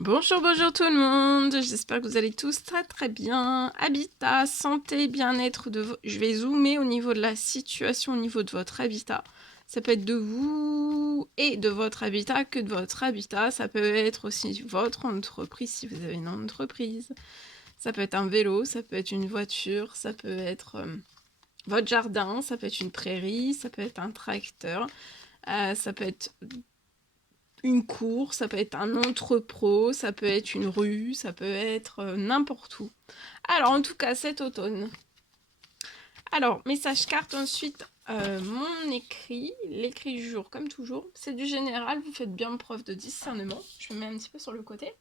Bonjour, bonjour tout le monde, j'espère que vous allez tous très très bien. Habitat, santé, bien-être Je vais zoomer au niveau de la situation, au niveau de votre habitat. Ça peut être de vous et de votre habitat que de votre habitat. Ça peut être aussi votre entreprise si vous avez une entreprise. Ça peut être un vélo, ça peut être une voiture, ça peut être votre jardin, ça peut être une prairie, ça peut être un tracteur, ça peut être une cour, ça peut être un entrepôt, ça peut être une rue, ça peut être n'importe où. Alors, en tout cas, cet automne. Alors, message carte, ensuite, mon écrit, l'écrit du jour, comme toujours. C'est du général, vous faites bien preuve de discernement. Je me mets un petit peu sur le côté.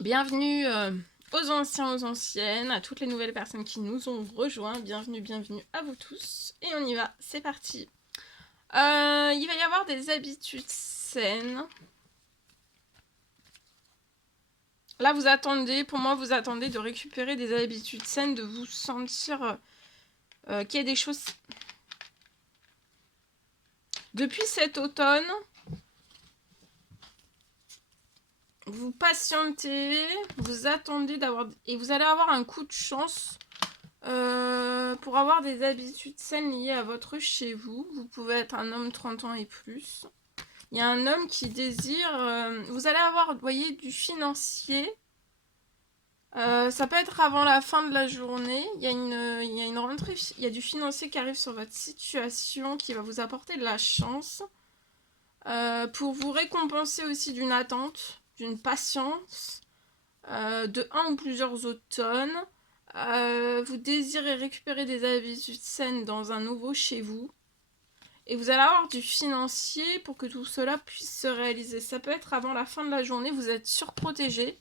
Bienvenue aux anciens, aux anciennes, à toutes les nouvelles personnes qui nous ont rejoints. Bienvenue, bienvenue à vous tous. Et on y va, c'est parti. Il va y avoir des habitudes saines. Là, vous attendez, pour moi, vous attendez de récupérer des habitudes saines, de vous sentir qu'il y a des choses... Depuis cet automne, vous patientez, vous attendez d'avoir... Et vous allez avoir un coup de chance pour avoir des habitudes saines liées à votre chez vous. Vous pouvez être un homme 30 ans et plus. Il y a un homme qui désire... vous allez avoir, vous voyez, du financier. Ça peut être avant la fin de la journée. Il y a une rentrée, il y a du financier qui arrive sur votre situation qui va vous apporter de la chance pour vous récompenser aussi d'une attente, d'une patience, de un ou plusieurs automnes. Vous désirez récupérer des habitudes saines dans un nouveau chez vous. Et vous allez avoir du financier pour que tout cela puisse se réaliser. Ça peut être avant la fin de la journée, vous êtes surprotégé.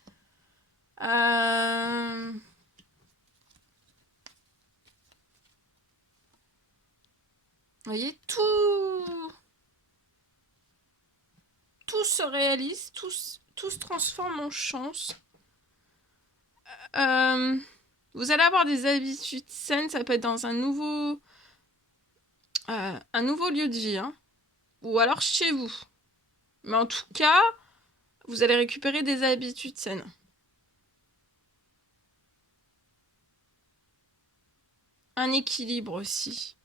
Vous voyez, tout se réalise, tout se transforme en chance. Vous allez avoir des habitudes saines, ça peut être dans un nouveau lieu de vie, hein, ou alors chez vous. Mais en tout cas, vous allez récupérer des habitudes saines. Un équilibre aussi.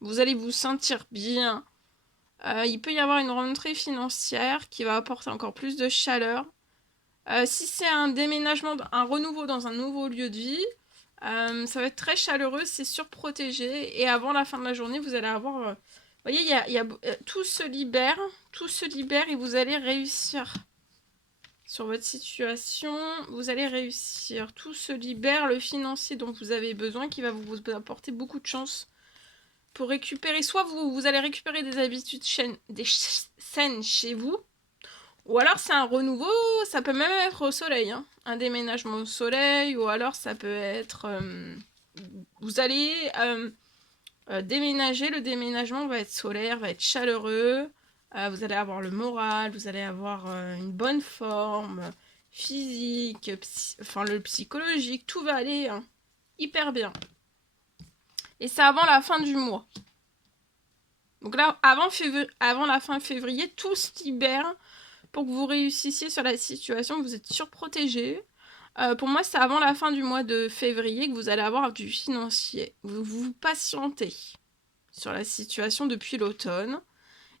Vous allez vous sentir bien. Il peut y avoir une rentrée financière qui va apporter encore plus de chaleur. Si c'est un déménagement, un renouveau dans un nouveau lieu de vie, ça va être très chaleureux, c'est surprotégé. Et avant la fin de la journée, vous allez avoir... vous voyez, tout se libère et vous allez réussir. Sur votre situation, vous allez réussir. Tout se libère, le financier dont vous avez besoin, qui va vous apporter beaucoup de chance pour récupérer. Soit vous allez récupérer des habitudes saines chez vous, ou alors c'est un renouveau, ça peut même être au soleil, hein. Un déménagement au soleil, ou alors ça peut être... vous allez déménager, le déménagement va être solaire, va être chaleureux, vous allez avoir le moral, vous allez avoir une bonne forme physique, enfin le psychologique, tout va aller hein, hyper bien. Et c'est avant la fin du mois. Donc là, avant la fin février, tout se libère pour que vous réussissiez sur la situation, vous êtes surprotégé. Pour moi, c'est avant la fin du mois de février que vous allez avoir du financier. Vous patientez sur la situation depuis l'automne.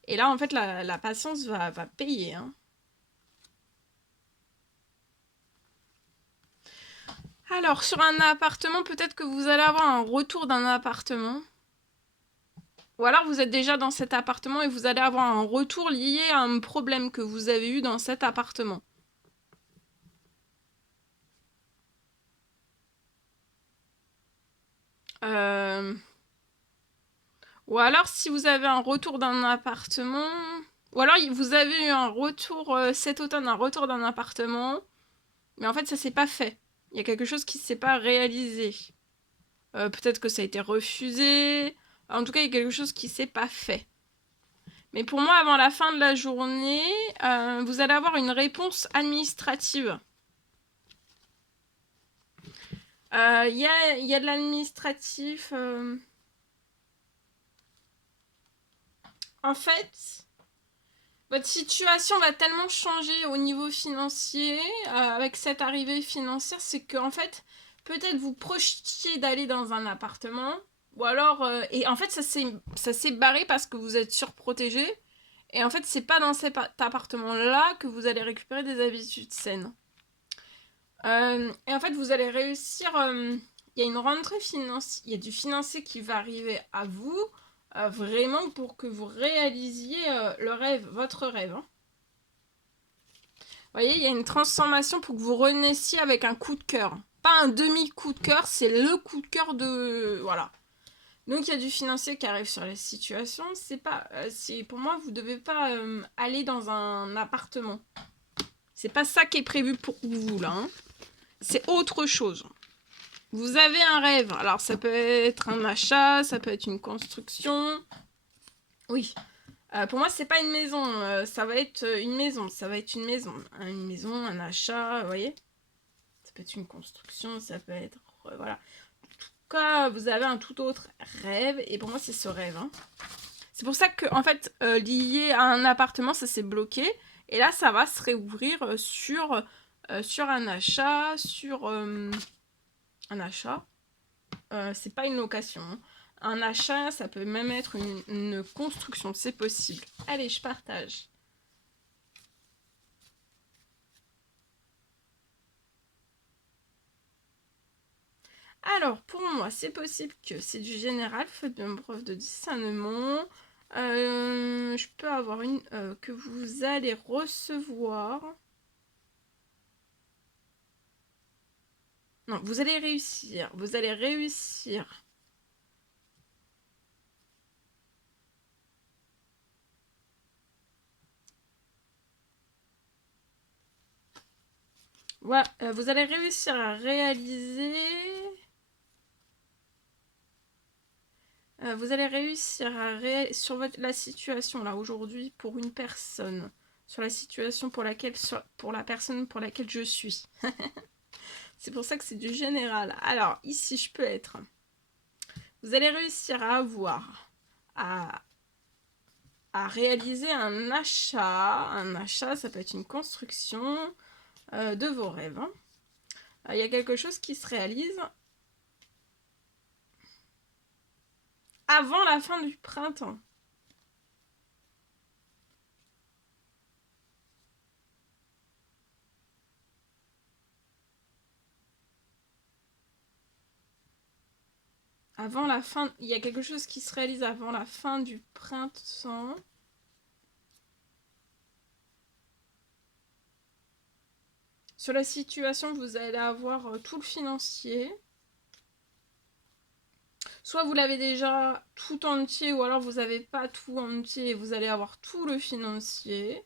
Et là, en fait, la patience va payer. Hein. Alors, sur un appartement, peut-être que vous allez avoir un retour d'un appartement. Ou alors, vous êtes déjà dans cet appartement et vous allez avoir un retour lié à un problème que vous avez eu dans cet appartement. Ou alors, si vous avez un retour d'un appartement... Ou alors, vous avez eu un retour cet automne, un retour d'un appartement. Mais en fait, ça s'est pas fait. Il y a quelque chose qui ne s'est pas réalisé. Peut-être que ça a été refusé. En tout cas, il y a quelque chose qui ne s'est pas fait. Mais pour moi, avant la fin de la journée, vous allez avoir une réponse administrative. Il y a de l'administratif. En fait, Votre situation va tellement changer au niveau financier avec cette arrivée financière, c'est qu'en fait, peut-être vous projetiez d'aller dans un appartement, ou alors, et en fait, ça s'est barré parce que vous êtes surprotégé, et en fait, c'est pas dans cet appartement-là que vous allez récupérer des habitudes saines. Et en fait, vous allez réussir. Il y a une rentrée financière, il y a du financier qui va arriver à vous, vraiment pour que vous réalisiez le rêve, votre rêve. Hein. Vous voyez, il y a une transformation pour que vous renaissiez avec un coup de cœur. Pas un demi-coup de cœur, c'est le coup de cœur de. Voilà. Donc il y a du financier qui arrive sur les situations. C'est pas. Pour moi, vous devez pas aller dans un appartement. C'est pas ça qui est prévu pour vous là. Hein. C'est autre chose. Vous avez un rêve. Alors ça peut être un achat, ça peut être une construction. Oui. Pour moi, c'est pas une maison. Ça va être une maison. Ça va être une maison. Une maison, un achat, vous voyez. Ça peut être une construction, ça peut être... voilà. En tout cas, vous avez un tout autre rêve. Et pour moi, c'est ce rêve. Hein. C'est pour ça que, en fait, lié à un appartement, ça s'est bloqué. Et là, ça va se réouvrir sur un achat, sur un achat. C'est pas une location. Hein. Un achat, ça peut même être une construction. C'est possible. Allez, je partage. Alors, pour moi, c'est possible que c'est du général. Faites une preuve de discernement. Je peux avoir une que vous allez recevoir. Non, vous allez réussir. Vous allez réussir. Ouais, vous allez réussir à réaliser. Vous allez réussir sur la situation là aujourd'hui pour une personne, sur la situation pour la personne pour laquelle je suis. C'est pour ça que c'est du général. Alors ici je peux être. Vous allez réussir à avoir à réaliser un achat. Un achat, ça peut être une construction de vos rêves. Hein. Il y a quelque chose qui se réalise avant la fin du printemps. Avant la fin, il y a quelque chose qui se réalise avant la fin du printemps. Sur la situation, vous allez avoir tout le financier. Soit vous l'avez déjà tout entier, ou alors vous n'avez pas tout entier et vous allez avoir tout le financier.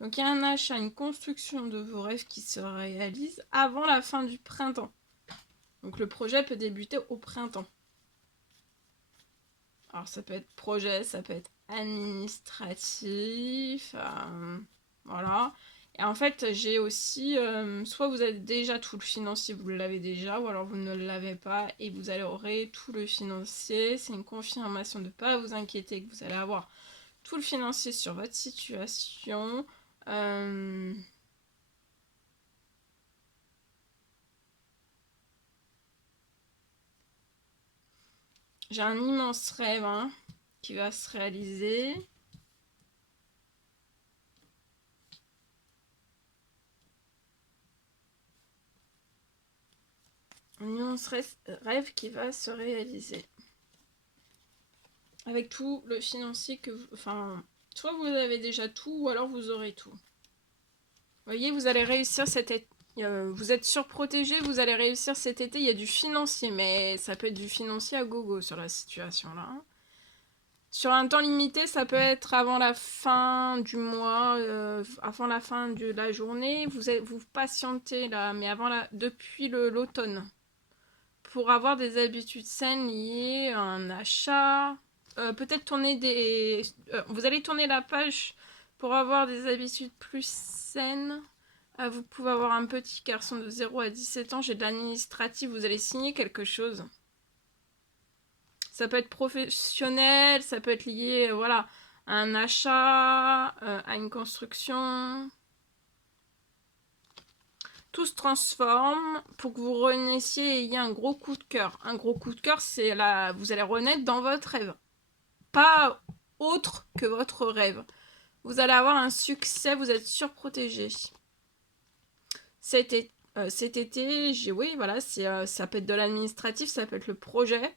Donc il y a un achat, une construction de vos rêves qui se réalise avant la fin du printemps. Donc le projet peut débuter au printemps. Alors ça peut être projet, ça peut être administratif, voilà. Et en fait j'ai aussi, soit vous avez déjà tout le financier, vous l'avez déjà, ou alors vous ne l'avez pas et vous aurez tout le financier. C'est une confirmation de ne pas vous inquiéter, que vous allez avoir tout le financier sur votre situation. J'ai un immense rêve hein, qui va se réaliser. Un immense rêve qui va se réaliser. Avec tout le financier que vous... Enfin, soit vous avez déjà tout, ou alors vous aurez tout. Vous voyez, vous allez réussir cet été. Vous êtes surprotégé, vous allez réussir cet été. Il y a du financier, mais ça peut être du financier à gogo sur la situation là. Sur un temps limité, ça peut être avant la fin du mois, avant la fin de la journée. Vous patientez là, mais depuis l'automne. Pour avoir des habitudes saines liées à un achat. peut-être tourner des... vous allez tourner la page pour avoir des habitudes plus saines. Vous pouvez avoir un petit garçon de 0 à 17 ans, j'ai de l'administratif, vous allez signer quelque chose. Ça peut être professionnel, ça peut être lié voilà, à un achat, à une construction. Tout se transforme pour que vous renaissiez et ayez un gros coup de cœur. Un gros coup de cœur, c'est là, vous allez renaître dans votre rêve. Pas autre que votre rêve. Vous allez avoir un succès, vous êtes surprotégé. Cet été, oui, voilà, ça peut être de l'administratif, ça peut être le projet.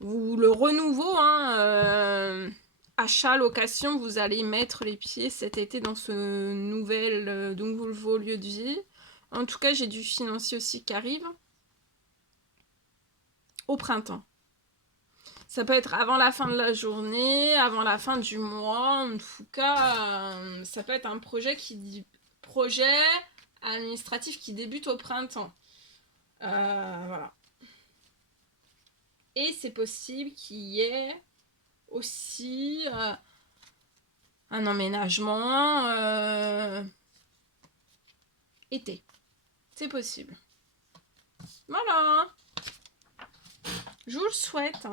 Ou le renouveau, hein, achat, location, vous allez mettre les pieds cet été dans ce nouveau lieu de vie. En tout cas, j'ai du financier aussi qui arrive au printemps. Ça peut être avant la fin de la journée, avant la fin du mois. En tout cas, ça peut être un projet administratif qui débute au printemps. Voilà. Et c'est possible qu'il y ait aussi un emménagement été. C'est possible. Voilà. Je vous le souhaite.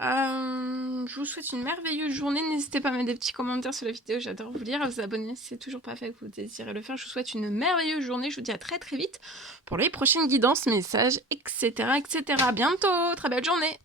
Je vous souhaite une merveilleuse journée. N'hésitez pas à mettre des petits commentaires sur la vidéo. J'adore vous lire. À vous abonner si c'est toujours pas fait que vous désirez le faire. Je vous souhaite une merveilleuse journée. Je vous dis à très très vite pour les prochaines guidances, messages, etc. etc. À bientôt. Très belle journée.